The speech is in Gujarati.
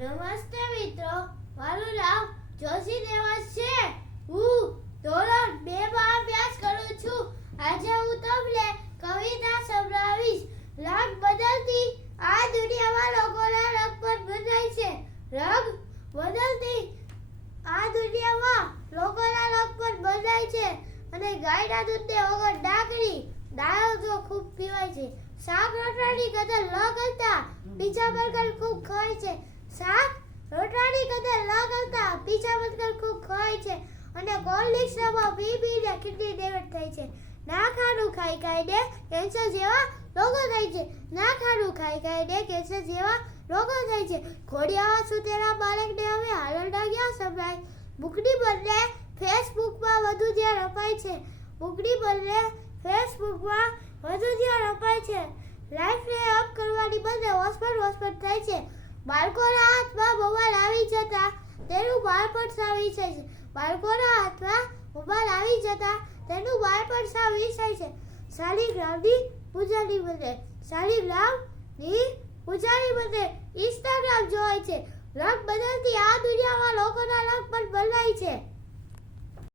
નમસ્તે મિત્રો, મારું નામ જોશી દેવાસ છે. હું ધોરણ 2 માં અભ્યાસ કરું છું. આજે હું તમને કવિતા સંભળાવીશ. રંગ બદલતી આ દુનિયામાં લોકોના રંગ પણ બદલાય છે. રંગ બદલતી આ દુનિયામાં લોકોના રંગ પણ બદલાય છે. અને ગાયના દૂધને વગર દાળ તો ખૂબ પીવાય છે. શાક રોટલાની કદર ન કરતા પીઝા બર્ગર ખૂબ ખાય છે. શાક રોટલાની કદર ન કરતા પીઝા બર્ગર ખૂબ ખાય છે. અને કોલ્ડ ડ્રિંક્સમાં પીને કિડની ડેમેજ થાય છે. ના ખાવાનું ખાઈને કેન્સર જેવા રોગો થાય છે. ના ખાવાનું ખાઈને કેન્સર જેવા રોગો થાય છે. ઘોડિયામાં સૂતેલા બાળકને હવે હાલરડા ક્યાં સંભળાય? બુકની બદલે ફેસબુકમાં વધુ ધ્યાન અપાય છે. બુકની બદલે ફેસબુકમાં વધુ ધ્યાન અપાય છે. લાઈફને અપ કરવાની બદલે હોસ્પિટલ થાય છે. બાળકોના હાથમાં મોબાઈલ આવી જતા તેનું બાળપણ સાવ વિસરાય છે. બાળકોના હાથમાં મોબાઈલ આવી જતા તેનું બાળપણ સાવ વિસરાય છે. શાલિગ્રામની પૂજાની બદલે ઇન્સ્ટાગ્રામ જોવાય છે. રંગ બદલતી આ દુનિયામાં લોકોના રંગ પણ બદલાય છે.